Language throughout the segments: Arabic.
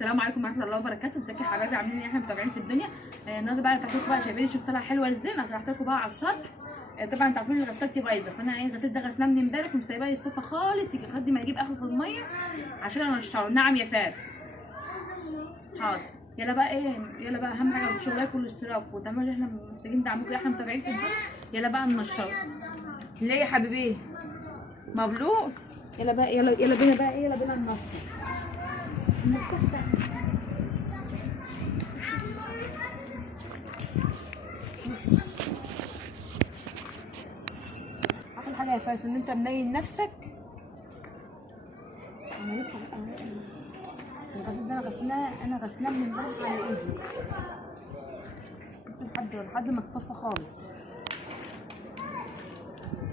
السلام عليكم ورحمه الله وبركاته. ازيكم يا حبايبي؟ عاملين ايه؟ احنا متابعين في الدنيا. النهارده بقى تحت لكم بقى شايفين الشوف طالعه حلوه ازاي. انا طلعت لكم بقى على السطح. طبعا انتوا عارفين ان غسالتي بايظه، فانا الغسيل ده غسلناه من امبارح ومسيباه يصفى خالص يجي لحد ما يجيب اخره في الميه عشان انشره. نعم يا فارس. حاضر. يلا بقى يلا بقى اهم حاجه في الشغل والاشتراك وتعملوا احنا محتاجين دعمكم، احنا متابعين في الدنيا. يلا بقى ننشره. ليه يا حبيبي؟ مبلوق. يلا بقى يلا بينا بقى يلا بينا ننشر. احلى حاجه يا فارس ان انت منين نفسك. انا لسه الغسيل ده انا غسلناه من امبارح على ايدي لحد ما اتصفى خالص.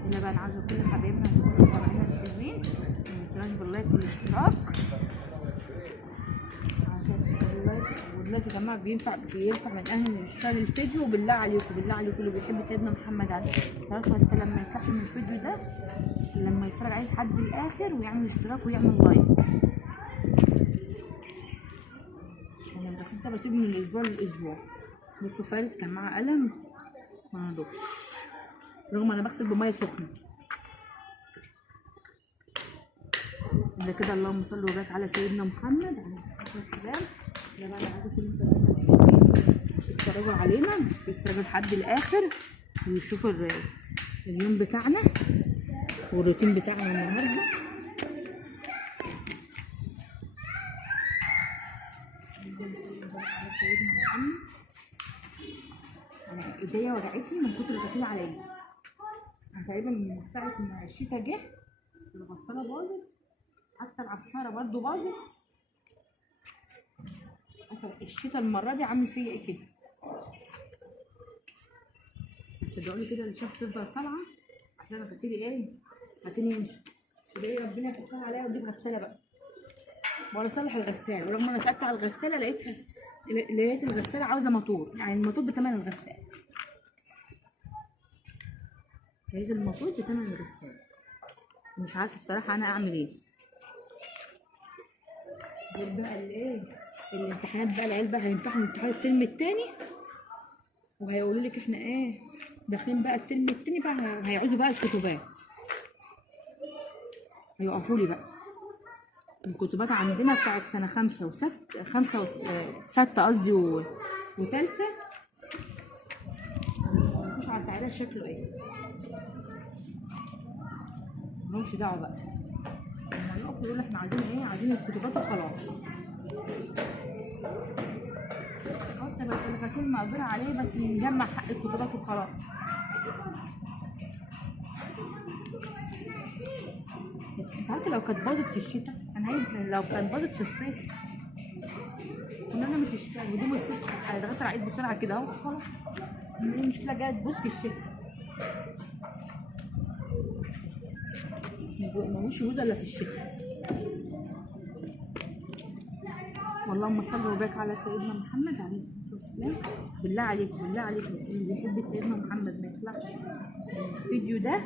هنا بقى نعزل كل حبايبنا وكل متابعينا الحلوين، ما تنساش باللايك والاشتراك عشان اللايك يا جماعه بينفع من اهل الشغل الفيديو. وبالله عليكم اللي بيحب سيدنا محمد عليه الصلاه والسلام ما يطلعش من الفيديو ده لما يتفرج عليه لحد الاخر ويعمل اشتراك ويعمل لايك. انا الغسيل ده بسيبه من الاسبوع للاسبوع. بصوا فارس كان معاه قلم ما نضفش رغم انا بغسل بميه سخنه. ده كده اللهم صل وبارك على سيدنا محمد عليه الصلاه والسلام. ده بقى انا عايزه كل يتفرجوا علينا يتفرجوا لحد الاخر ويشوفوا اليوم بتاعنا والروتين بتاعنا النهارده. على سيدنا محمد. انا ايديا وجعتني من كتر الغسيل على ايدي. انا تقريبا من ساعه ما الشتا جه الغساله باظت، حتى العصاره برضو باظت. الشتا المره دي عامل فيا ايه كده؟ بس ادعوا لي كده الشمس تفضل طالعه عشان غسيلي غسيلي يمشي. ادعي ربنا يفتحها عليا واجيب غساله بقى ولا اصلح الغساله. ورغم انا سالت على الغساله لقيت الغساله عاوزه موتور، يعني الموتور بتمن الغساله. لقيت الموتور بتمن الغساله. مش عارفه بصراحه انا اعمل ايه. غير بقى الامتحانات بقى. العيال بقى هيمتحنوا امتحان الترم التاني وهيقولوا لك احنا داخلين بقى الترم التاني بقى. هيعوزوا بقى الكتبات، هيوقفوا لي بقى الكتبات عندنا بتاعت سنه 5 و6 قصدي وتالتة. مش على سعادة شكله ايه ملهمش دعوه بقى. لما يقفوا يقولوا احنا عايزين عايزين الكتبات وخلاص. قلت بس الغسيل مقدور عليه بس نجمع حق الكتبات وخلاص. انت عارفه لو كانت باظت في الشتاء لو كانت باظت في الصيف كنا انا مش هدوم الصيف هيتغسل على ايد بسرعه كده اهو خلاص. المشكله جايه تبوظ في الشتاء. ملوش بوظ الا في الشتاء. واللهم صل وبارك على سيدنا محمد عليه الصلاه والسلام. بالله عليكم اللي بيحب سيدنا محمد ما يطلعش من الفيديو ده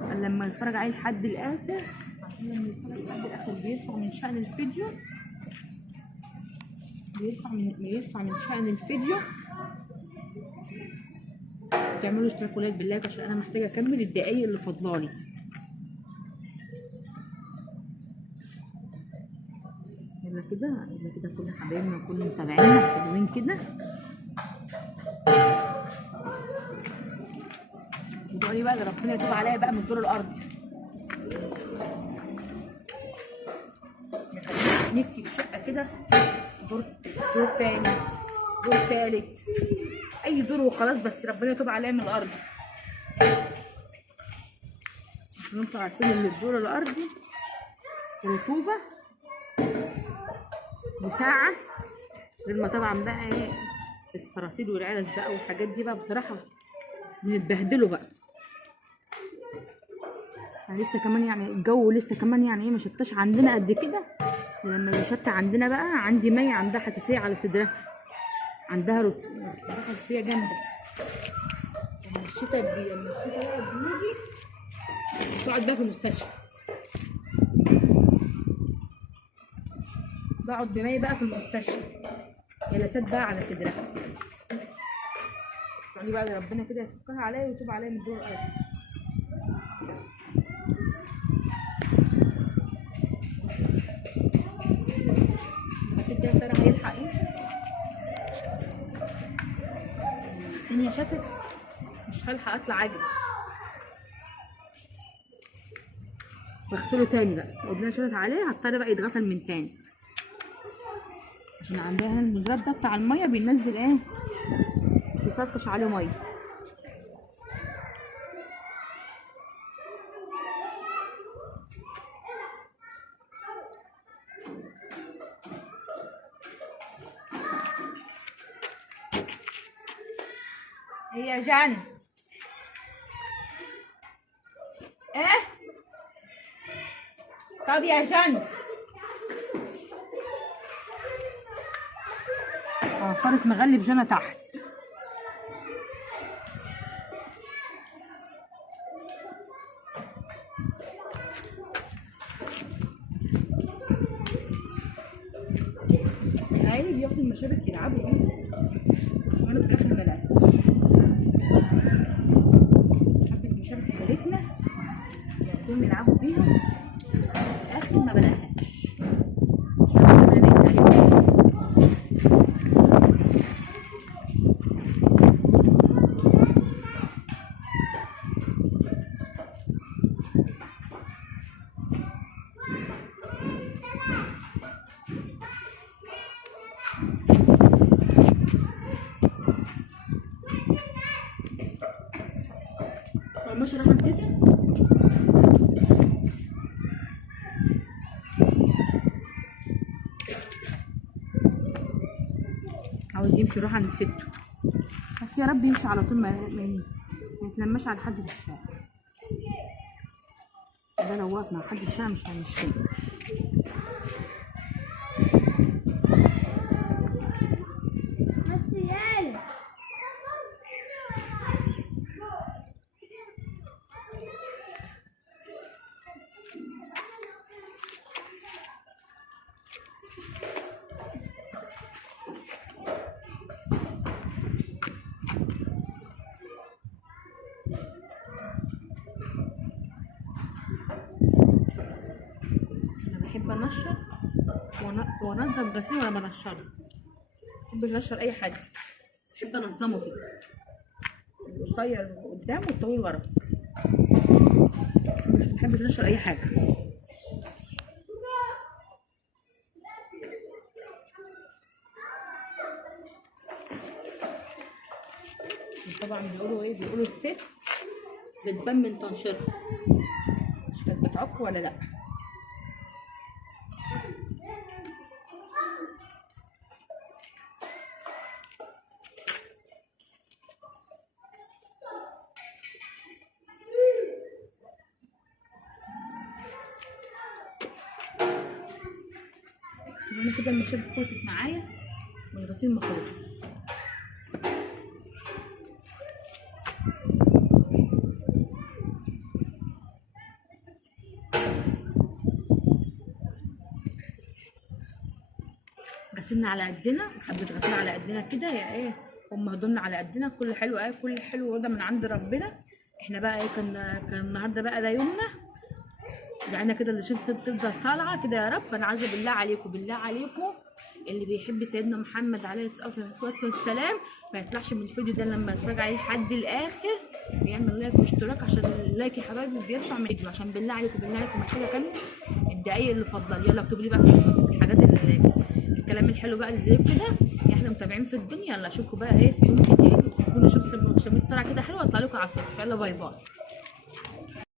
الا لما يتفرج عليه لحد الاخر، عشان لما يتفرج لحد الاخر بيرفع من شأن الفيديو. بيرفع من شأن الفيديو. تعملوا اشتراك ولايك بالله عشان انا محتاجه اكمل الدقايق اللي فاضلالي. يلا كده كل حبايبنا وكل متابعينا حلوين كده. ادعوا لي بقى ان ربنا يتوب عليا بقى من الدور الارضي. نفسي في شقه كده دور تاني دور تالت اي دور وخلاص بس ربنا يتوب عليا من الارض. عشان انتوا عارفين ان الدور الارضي رطوبه وساعه، غير ما طبعا بقى الصراصير والعرس بقى والحاجات دي بقى بصراحه بنتبهدلوا بقى. لسه كمان الجو لسه كمان ما شتاش عندنا قد كده. لما يشتى عندنا بقى عندي مي عندها حساسيه على صدرها، عندها حساسيه جامده. لما الشتاء بقى بيجي تقعد بقى في المستشفى. بقعد بمي بقى في المستشفى، جلسات بقى على صدرها. تقعدي بقى ربنا كده يفكها عليا ويتوب عليا من الدور الارضي. بس كده ترى هيلحق يمشي. الدنيا شتت مش هلحق اطلع اجري. بغسله تاني بقى، لو الدنيا شتت عليه هضطر بقى يتغسل من تاني، عشان عندنا هنا المزراب ده بتاع الميه بينزل ايه، بيفرطش عليه ميه. ايه يا جان؟ ايه؟ طب يا جان. فارس مغلب جنى تحت. العيال بياخدوا المشابك يلعبوا بيها وانا في الاخر ملعبش. حبة المشابك في بيتنا ياخدوهم يلعبوا بيها في الاخر ما بلاقيهاش. مش عارفة انا لقيت عليها. ماشي راح تيتا. عاوز يمشي يروح عند سته، بس يا رب يمشي على طول ما يتلمش على حد في الشارع. ده لو واقف مع حد في الشارع مش هيمشيه. بحب انشر وانظم غسيل وانا بنشره. بحب انشر اي حاجه، بحب انظمه كده، القصير قدام والطويل ورا. مش بحب انشر اي حاجه. طبعا بيقولوا ايه، بيقولوا الست بتبان من تنشيرها، مش كانت بتعك ولا لا. انا كده المشابك خلصت معايا والغسيل ما خلص. غسلنا على قدنا، حبه غسيل على قدنا كده يا ايه، هم هدولنا على قدنا. كل حلو ايه، كل حلو ده من عند ربنا. احنا بقى ايه، كان النهارده بقى ده يومنا. دعينا كده اللي شمس تفضل طالعه كده يا رب. انا عايزه بالله عليكم، بالله عليكم اللي بيحب سيدنا محمد عليه الصلاه والسلام ما يطلعش من الفيديو ده لما يتفرج عليه لحد الاخر ويعمل لايك واشتراك، عشان اللايك يا حبايبي بيرفع من الفيديو. عشان بالله عليكم، بالله عليكم محتاجه كلمه الدقايق اللي فضل. يلا اكتبوا لي بقى في الحاجات اللي الكلام الحلو بقى اللي زي كده. احنا متابعين في الدنيا. يلا اشوفكم بقى ايه في يوم جديد، وتكونوا شمس طالعه كده حلوه، اطلع لكم على الصبح. يلا باي باي.